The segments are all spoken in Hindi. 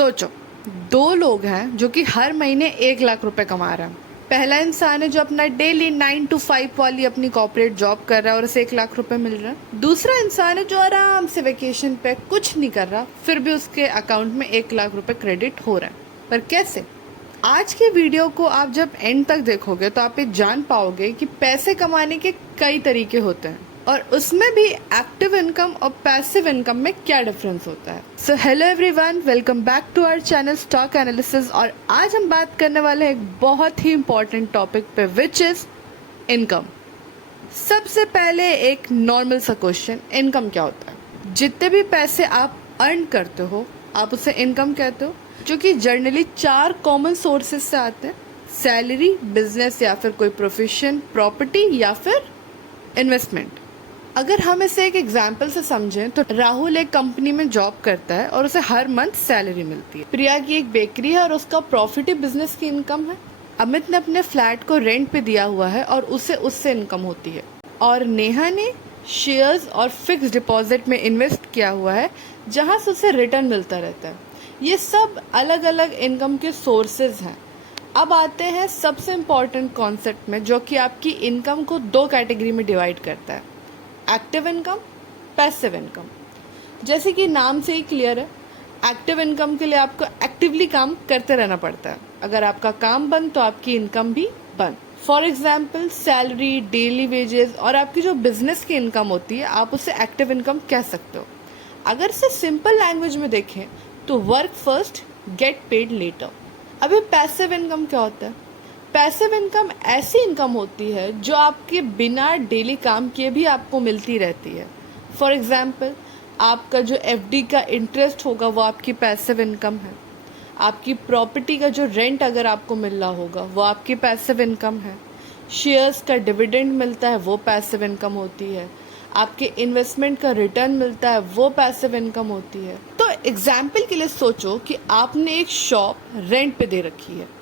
सोचो, दो लोग हैं जो कि हर महीने 1 लाख रुपए कमा रहे हैं। पहला इंसान है जो अपना डेली 9 to 5 वाली अपनी कॉर्पोरेट जॉब कर रहा है और उसे 1 लाख रुपए मिल रहा है। दूसरा इंसान है जो आराम से वेकेशन पे कुछ नहीं कर रहा, फिर भी उसके अकाउंट में 1 लाख रुपए क्रेडिट हो रहा है। पर कैसे? आज के वीडियो को आप जब एंड तक देखोगे तो आप ये जान पाओगे कि पैसे कमाने के कई तरीके होते हैं और उसमें भी एक्टिव इनकम और पैसिव इनकम में क्या डिफरेंस होता है। So hello everyone, welcome back to our channel stock analysis. और आज हम बात करने वाले हैं एक बहुत ही इंपॉर्टेंट टॉपिक पे, विच इज इनकम। सबसे पहले एक नॉर्मल सा क्वेश्चन, इनकम क्या होता है? जितने भी पैसे आप अर्न करते हो आप उसे इनकम कहते हो, जो कि जर्नली 4 कॉमन सोर्सेज से आते हैं: सैलरी, बिजनेस या फिर कोई प्रोफेशन, प्रॉपर्टी या फिर इन्वेस्टमेंट। अगर हम इसे एक एग्जाम्पल से समझें तो राहुल एक कंपनी में जॉब करता है और उसे हर मंथ सैलरी मिलती है। प्रिया की एक बेकरी है और उसका प्रॉफिट ही बिजनेस की इनकम है। अमित ने अपने फ्लैट को रेंट पे दिया हुआ है और उसे उससे इनकम होती है। और नेहा ने शेयर्स और फिक्स डिपॉजिट में इन्वेस्ट किया हुआ है जहां से उसे रिटर्न मिलता रहता है। ये सब अलग अलग इनकम के सोर्सेज हैं। अब आते हैं सबसे इम्पॉर्टेंट कॉन्सेप्ट में, जो कि आपकी इनकम को 2 कैटेगरी में डिवाइड करता है: एक्टिव इनकम, पैसिव इनकम। जैसे कि नाम से ही क्लियर है, एक्टिव इनकम के लिए आपको एक्टिवली काम करते रहना पड़ता है। अगर आपका काम बंद तो आपकी इनकम भी बंद। For example, salary, daily wages और आपकी जो बिजनेस की इनकम होती है, आप उसे एक्टिव इनकम कह सकते हो। अगर इसे सिंपल लैंग्वेज में देखें तो work first, get paid later. अभी पैसिव इनकम क्या होता है? पैसिव इनकम ऐसी इनकम होती है जो आपके बिना डेली काम किए भी आपको मिलती रहती है। फॉर एग्जाम्पल, आपका जो एफडी का इंटरेस्ट होगा वो आपकी पैसिव इनकम है। आपकी प्रॉपर्टी का जो रेंट अगर आपको मिल रहा होगा वो आपकी पैसिव इनकम है। शेयर्स का डिविडेंड मिलता है वो पैसिव इनकम होती है। आपके इन्वेस्टमेंट का रिटर्न मिलता है वो पैसिव इनकम होती है। तो एग्जाम्पल के लिए सोचो कि आपने एक शॉप रेंट पे दे रखी है।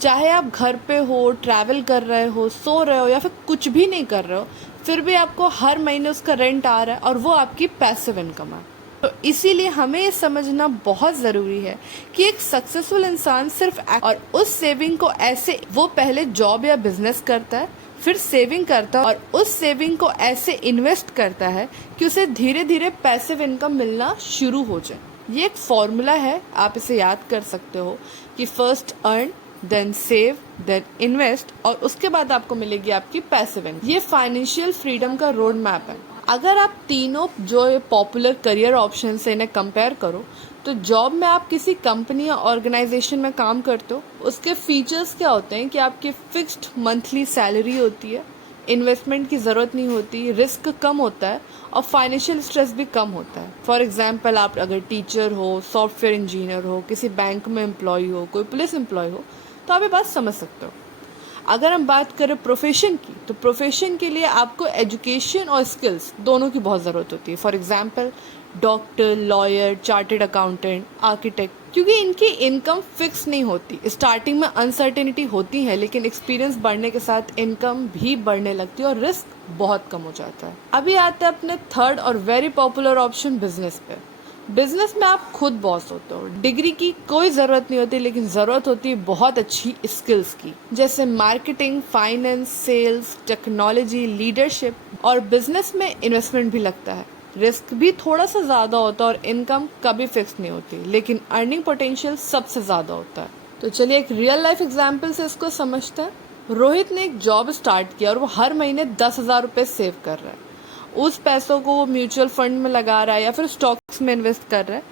चाहे आप घर पे हो, ट्रैवल कर रहे हो, सो रहे हो या फिर कुछ भी नहीं कर रहे हो, फिर भी आपको हर महीने उसका रेंट आ रहा है और वो आपकी पैसिव इनकम है। तो इसीलिए हमें ये समझना बहुत ज़रूरी है कि एक सक्सेसफुल इंसान सिर्फ और उस सेविंग को ऐसे, वो पहले जॉब या बिजनेस करता है, फिर सेविंग करता है और उस सेविंग को ऐसे इन्वेस्ट करता है कि उसे धीरे धीरे पैसिव इनकम मिलना शुरू हो जाए। ये एक फॉर्मूला है, आप इसे याद कर सकते हो कि first earn, then save, then invest और उसके बाद आपको मिलेगी आपकी पैसिव इनकम। ये फाइनेंशियल फ्रीडम का रोड मैप है। अगर आप तीनों जो पॉपुलर करियर ऑप्शन से इन्हें कंपेयर करो तो जॉब में आप किसी कंपनी या ऑर्गेनाइजेशन में काम करते हो, उसके फीचर्स क्या होते हैं कि आपकी फिक्स्ड मंथली सैलरी होती है, इन्वेस्टमेंट की ज़रूरत नहीं होती, रिस्क कम होता है और फाइनेंशियल स्ट्रेस भी कम होता है। फॉर एग्जांपल, आप अगर टीचर हो, सॉफ्टवेयर इंजीनियर हो, किसी बैंक में एम्प्लॉय हो, कोई पुलिस एम्प्लॉय हो, तो आप ये बात समझ सकते हो। अगर हम बात करें प्रोफेशन की, तो प्रोफेशन के लिए आपको एजुकेशन और स्किल्स दोनों की बहुत ज़रूरत होती है। For example, doctor, lawyer, chartered accountant, architect, क्योंकि इनकी इनकम फिक्स नहीं होती। स्टार्टिंग में अनसर्टेनिटी होती है, लेकिन एक्सपीरियंस बढ़ने के साथ इनकम भी बढ़ने लगती है और रिस्क बहुत कम हो जाता है। अभी आते हैं अपने थर्ड और वेरी पॉपुलर ऑप्शन, बिजनेस पे। बिजनेस में आप खुद बॉस होते हो। डिग्री की कोई ज़रूरत नहीं होती, लेकिन ज़रूरत होती है बहुत अच्छी स्किल्स की, जैसे marketing, finance, sales, technology, leadership. और बिजनेस में इन्वेस्टमेंट भी लगता है, रिस्क भी थोड़ा सा ज़्यादा होता है और इनकम कभी फिक्स नहीं होती, लेकिन अर्निंग पोटेंशियल सबसे ज़्यादा होता है। तो चलिए एक रियल लाइफ एग्जाम्पल से इसको समझते हैं। रोहित ने एक जॉब स्टार्ट किया और वो हर महीने 10,000 रुपये सेव कर रहा है। उस पैसों को वो म्यूचुअल फंड में लगा रहा है या फिर स्टॉक्स में इन्वेस्ट कर रहा है।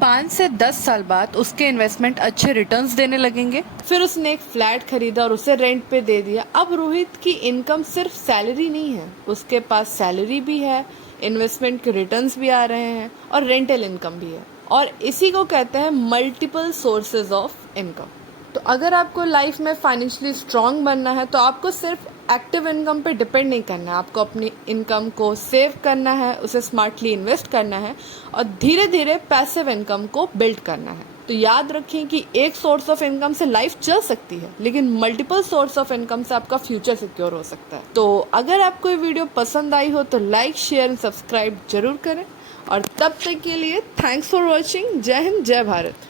5 से 10 साल बाद उसके इन्वेस्टमेंट अच्छे रिटर्न्स देने लगेंगे। फिर उसने एक फ्लैट खरीदा और उसे रेंट पे दे दिया। अब रोहित की इनकम सिर्फ सैलरी नहीं है, उसके पास सैलरी भी है, इन्वेस्टमेंट के रिटर्न्स भी आ रहे हैं और रेंटल इनकम भी है। और इसी को कहते हैं मल्टीपल सोर्सेज ऑफ इनकम। तो अगर आपको लाइफ में फाइनेंशियली स्ट्रांग बनना है तो आपको सिर्फ एक्टिव इनकम पे डिपेंड नहीं करना है, आपको अपनी इनकम को सेव करना है, उसे स्मार्टली इन्वेस्ट करना है और धीरे धीरे पैसिव इनकम को बिल्ड करना है। तो याद रखें कि एक सोर्स ऑफ इनकम से लाइफ चल सकती है, लेकिन मल्टीपल सोर्स ऑफ इनकम से आपका फ्यूचर सिक्योर हो सकता है। तो अगर आपको ये वीडियो पसंद आई हो तो लाइक, शेयर एंड सब्सक्राइब जरूर करें और तब तक के लिए थैंक्स फॉर वॉचिंग। जय हिंद, जय भारत।